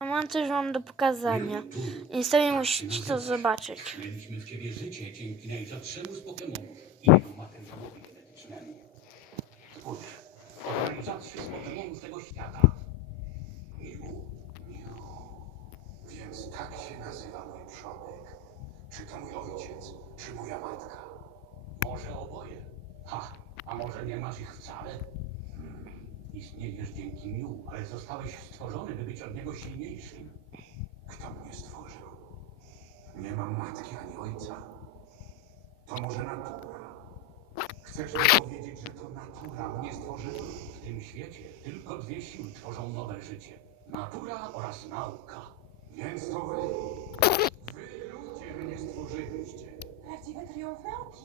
Mam coś wam do pokazania. Sobie musicie to zobaczyć. Wciągnęliśmy w ciebie życie dzięki najrzadszemu z Pokemonów i jego materiałowi genetycznemu. Spójrz, organizacji z Pokemonów tego świata. Miu, miu. Więc tak się nazywa mój przodek. Czy to mój ojciec, czy moja matka? Może oboje. Ha, a może nie masz ich wcale? Istniejesz dzięki Miu, ale zostałeś stworzony, by być od niego silniejszym. Kto mnie stworzył? Nie mam matki ani ojca. To może natura. Chcesz mi powiedzieć, że to natura mnie stworzyła? W tym świecie tylko dwie siły tworzą nowe życie. Natura oraz nauka. Więc to wy. Wy ludzie mnie stworzyliście. Prawdziwy triumf nauki.